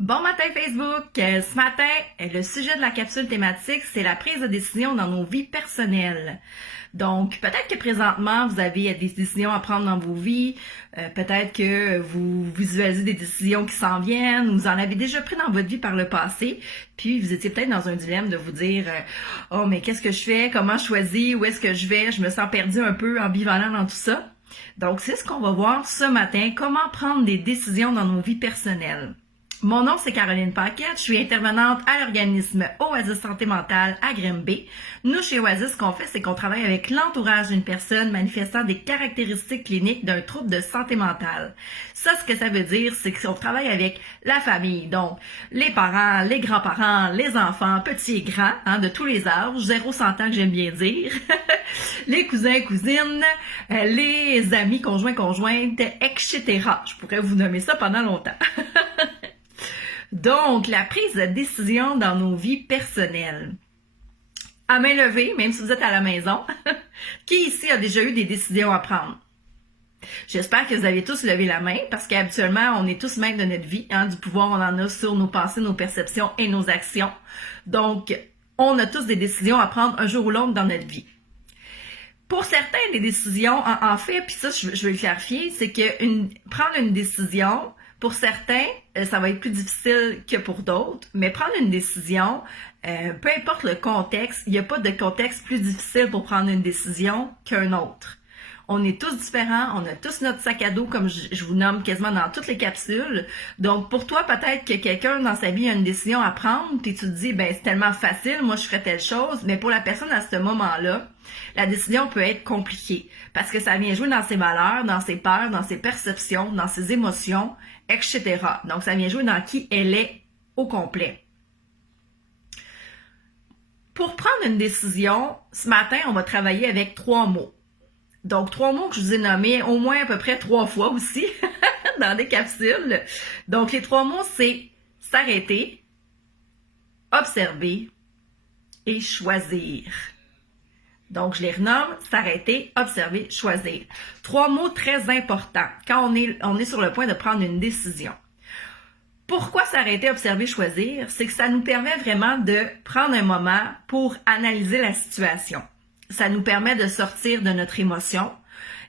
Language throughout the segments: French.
Bon matin Facebook! Ce matin, le sujet de la capsule thématique, c'est la prise de décision dans nos vies personnelles. Donc, peut-être que présentement, vous avez des décisions à prendre dans vos vies, peut-être que vous visualisez des décisions qui s'en viennent, ou vous en avez déjà pris dans votre vie par le passé, puis vous étiez peut-être dans un dilemme de vous dire « Oh, mais qu'est-ce que je fais? Comment je choisis? Où est-ce que je vais? Je me sens perdu un peu, ambivalent dans tout ça. » Donc, c'est ce qu'on va voir ce matin, comment prendre des décisions dans nos vies personnelles. Mon nom, c'est Caroline Paquette. Je suis intervenante à l'organisme Oasis Santé Mentale à Grimby. Nous, chez Oasis, ce qu'on fait, c'est qu'on travaille avec l'entourage d'une personne manifestant des caractéristiques cliniques d'un trouble de santé mentale. Ça, ce que ça veut dire, c'est qu'on travaille avec la famille. Donc, les parents, les grands-parents, les enfants, petits et grands, de tous les âges, 0-100 ans que j'aime bien dire, les cousins, cousines, les amis, conjoints, conjointes, etc. Je pourrais vous nommer ça pendant longtemps. Donc, la prise de décision dans nos vies personnelles. À main levée, même si vous êtes à la maison, qui ici a déjà eu des décisions à prendre? J'espère que vous avez tous levé la main, parce qu'habituellement, on est tous maîtres de notre vie. Du pouvoir, on en a sur nos pensées, nos perceptions et nos actions. Donc, on a tous des décisions à prendre un jour ou l'autre dans notre vie. Pour certains, les décisions, en fait, puis ça, je veux le clarifier, c'est que prendre une décision, pour certains, ça va être plus difficile que pour d'autres, mais prendre une décision, peu importe le contexte, il n'y a pas de contexte plus difficile pour prendre une décision qu'un autre. On est tous différents, on a tous notre sac à dos, comme je vous nomme quasiment dans toutes les capsules. Donc, pour toi, peut-être que quelqu'un dans sa vie a une décision à prendre, puis tu te dis, c'est tellement facile, moi je ferais telle chose, mais pour la personne à ce moment-là, la décision peut être compliquée, parce que ça vient jouer dans ses valeurs, dans ses peurs, dans ses perceptions, dans ses émotions, etc. Donc, ça vient jouer dans qui elle est au complet. Pour prendre une décision, ce matin, on va travailler avec 3 mots. Donc, 3 mots que je vous ai nommés au moins à peu près 3 fois aussi dans des capsules. Donc, les 3 mots, c'est s'arrêter, observer et choisir. Donc, je les renomme, s'arrêter, observer, choisir. 3 mots très importants quand on est sur le point de prendre une décision. Pourquoi s'arrêter, observer, choisir? C'est que ça nous permet vraiment de prendre un moment pour analyser la situation. Ça nous permet de sortir de notre émotion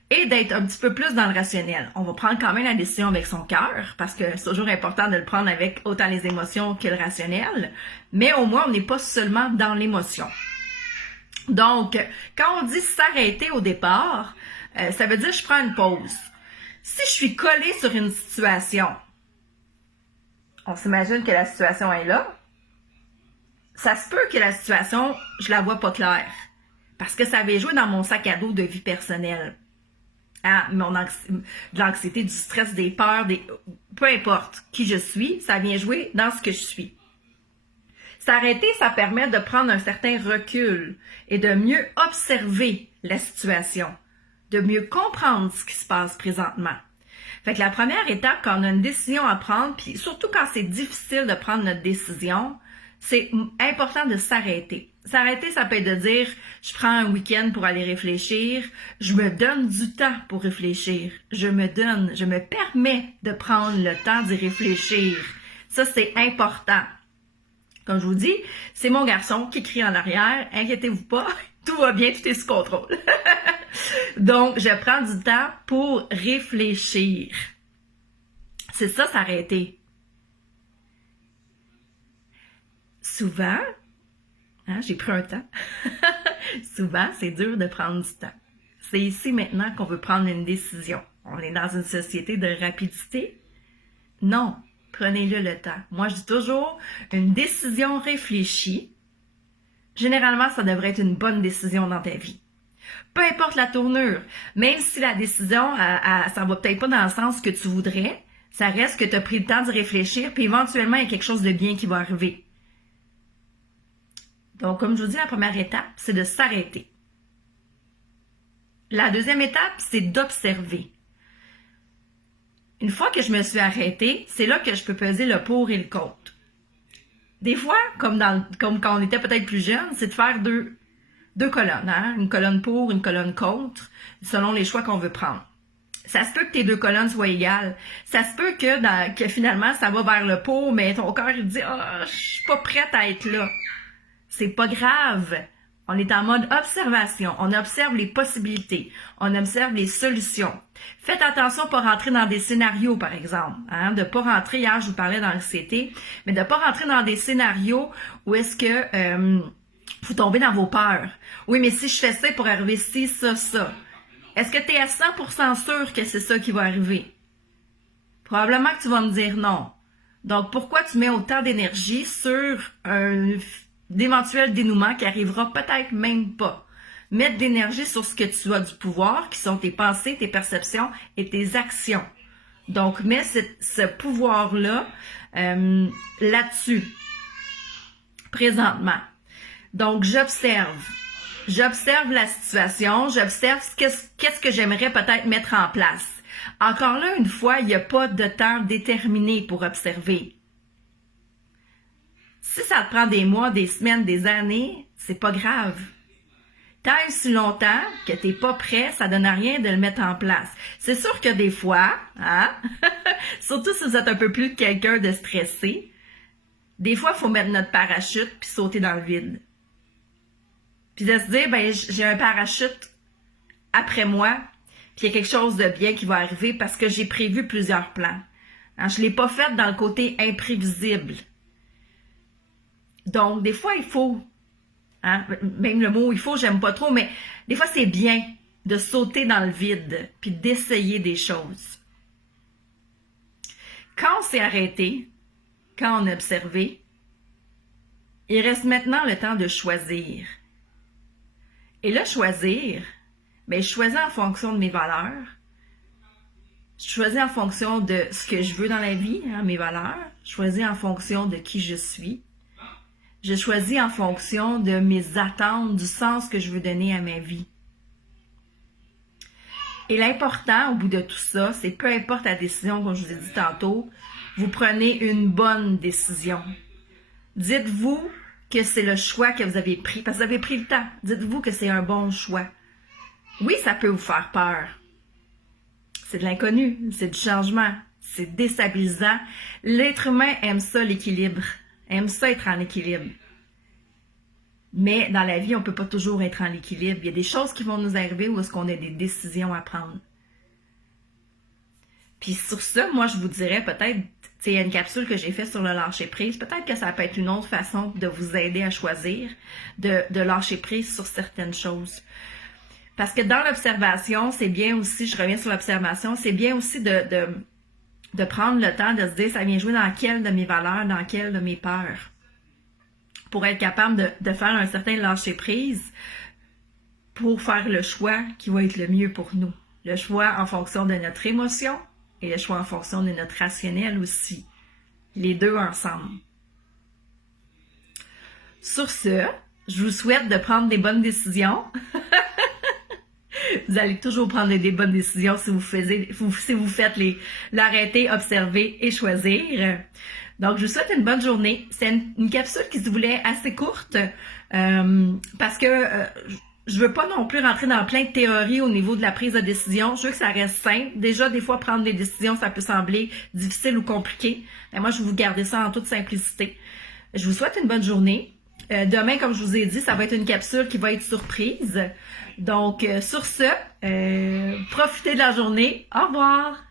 et d'être un petit peu plus dans le rationnel. On va prendre quand même la décision avec son cœur, parce que c'est toujours important de le prendre avec autant les émotions que le rationnel, mais au moins on n'est pas seulement dans l'émotion. Donc, quand on dit s'arrêter au départ, ça veut dire je prends une pause. Si je suis collée sur une situation, on s'imagine que la situation est là, ça se peut que la situation, je la vois pas claire. Parce que ça avait joué dans mon sac à dos de vie personnelle. De l'anxiété, du stress, des peurs, peu importe qui je suis, ça vient jouer dans ce que je suis. S'arrêter, ça permet de prendre un certain recul et de mieux observer la situation, de mieux comprendre ce qui se passe présentement. Fait que la première étape, quand on a une décision à prendre, puis surtout quand c'est difficile de prendre notre décision, c'est important de s'arrêter. S'arrêter, ça peut être de dire, je prends un week-end pour aller réfléchir, je me donne du temps pour réfléchir, je me permets de prendre le temps d'y réfléchir. Ça, c'est important. Comme je vous dis, c'est mon garçon qui crie en arrière, inquiétez-vous pas, tout va bien, tout est sous contrôle. Donc, je prends du temps pour réfléchir. C'est ça, s'arrêter. Souvent, j'ai pris un temps. Souvent, c'est dur de prendre du temps. C'est ici maintenant qu'on veut prendre une décision. On est dans une société de rapidité. Non, prenez-le le temps. Moi, je dis toujours, une décision réfléchie, généralement, ça devrait être une bonne décision dans ta vie. Peu importe la tournure, même si la décision, ça va peut-être pas dans le sens que tu voudrais, ça reste que tu as pris le temps d'y réfléchir, puis éventuellement, il y a quelque chose de bien qui va arriver. Donc, comme je vous dis, la première étape, c'est de s'arrêter. La deuxième étape, c'est d'observer. Une fois que je me suis arrêtée, c'est là que je peux peser le pour et le contre. Des fois, comme quand on était peut-être plus jeune, c'est de faire deux colonnes, une colonne pour, une colonne contre, selon les choix qu'on veut prendre. Ça se peut que tes deux colonnes soient égales. Ça se peut que finalement, ça va vers le pot, mais ton cœur, il dit « Ah, je suis pas prête à être là. » C'est pas grave. On est en mode observation. On observe les possibilités. On observe les solutions. Faites attention à ne pas rentrer dans des scénarios, par exemple. Hein? De ne pas rentrer, hier, je vous parlais d'anxiété, mais de ne pas rentrer dans des scénarios où est-ce que vous tombez dans vos peurs. Oui, mais si je fais ça pour arriver ci, ça, ça. Est-ce que tu es à 100% sûr que c'est ça qui va arriver? Probablement que tu vas me dire non. Donc, pourquoi tu mets autant d'énergie sur d'éventuel dénouement qui arrivera peut-être même pas? Mettre d'énergie sur ce que tu as du pouvoir, qui sont tes pensées, tes perceptions et tes actions. Donc, mets ce pouvoir-là là-dessus, présentement. Donc, j'observe. J'observe la situation, j'observe qu'est-ce que j'aimerais peut-être mettre en place. Encore là, une fois, il n'y a pas de temps déterminé pour observer. Si ça te prend des mois, des semaines, des années, c'est pas grave. Tant et si longtemps que tu n'es pas prêt, ça donne à rien de le mettre en place. C'est sûr que des fois, hein, surtout si vous êtes un peu plus que quelqu'un de stressé, des fois, il faut mettre notre parachute puis sauter dans le vide. Puis de se dire, ben j'ai un parachute après moi, puis il y a quelque chose de bien qui va arriver parce que j'ai prévu plusieurs plans. Hein, je ne l'ai pas fait dans le côté imprévisible. Donc, des fois, il faut, hein, même le mot « il faut », j'aime pas trop, mais des fois, c'est bien de sauter dans le vide puis d'essayer des choses. Quand on s'est arrêté, quand on a observé, il reste maintenant le temps de choisir. Et là, choisir, bien, je choisis en fonction de mes valeurs. Je choisis en fonction de ce que je veux dans la vie, hein, mes valeurs. Je choisis en fonction de qui je suis. Je choisis en fonction de mes attentes, du sens que je veux donner à ma vie. Et l'important, au bout de tout ça, c'est peu importe la décision, comme je vous ai dit tantôt, vous prenez une bonne décision. Dites-vous que c'est le choix que vous avez pris, parce que vous avez pris le temps. Dites-vous que c'est un bon choix. Oui, ça peut vous faire peur. C'est de l'inconnu, c'est du changement, c'est déstabilisant. L'être humain aime ça, l'équilibre, aime ça être en équilibre. Mais dans la vie, on ne peut pas toujours être en équilibre. Il y a des choses qui vont nous arriver où est-ce qu'on a des décisions à prendre. Puis sur ça, moi, je vous dirais peut-être, il y a une capsule que j'ai faite sur le lâcher-prise. Peut-être que ça peut être une autre façon de vous aider à choisir, de lâcher prise sur certaines choses. Parce que dans l'observation, c'est bien aussi, je reviens sur l'observation, c'est bien aussi de prendre le temps de se dire, ça vient jouer dans quelle de mes valeurs, dans quelle de mes peurs. Pour être capable de faire un certain lâcher-prise, pour faire le choix qui va être le mieux pour nous. Le choix en fonction de notre émotion et le choix en fonction de notre rationnel aussi. Les deux ensemble. Sur ce, je vous souhaite de prendre des bonnes décisions. Vous allez toujours prendre des bonnes décisions si vous faites l'arrêter, observer et choisir. Donc, je vous souhaite une bonne journée. C'est une capsule qui se voulait assez courte parce que je veux pas non plus rentrer dans plein de théories au niveau de la prise de décision. Je veux que ça reste simple. Déjà, des fois, prendre des décisions, ça peut sembler difficile ou compliqué. Mais moi, je vais vous garder ça en toute simplicité. Je vous souhaite une bonne journée. Demain, comme je vous ai dit, ça va être une capsule qui va être surprise. Donc, sur ce, profitez de la journée. Au revoir!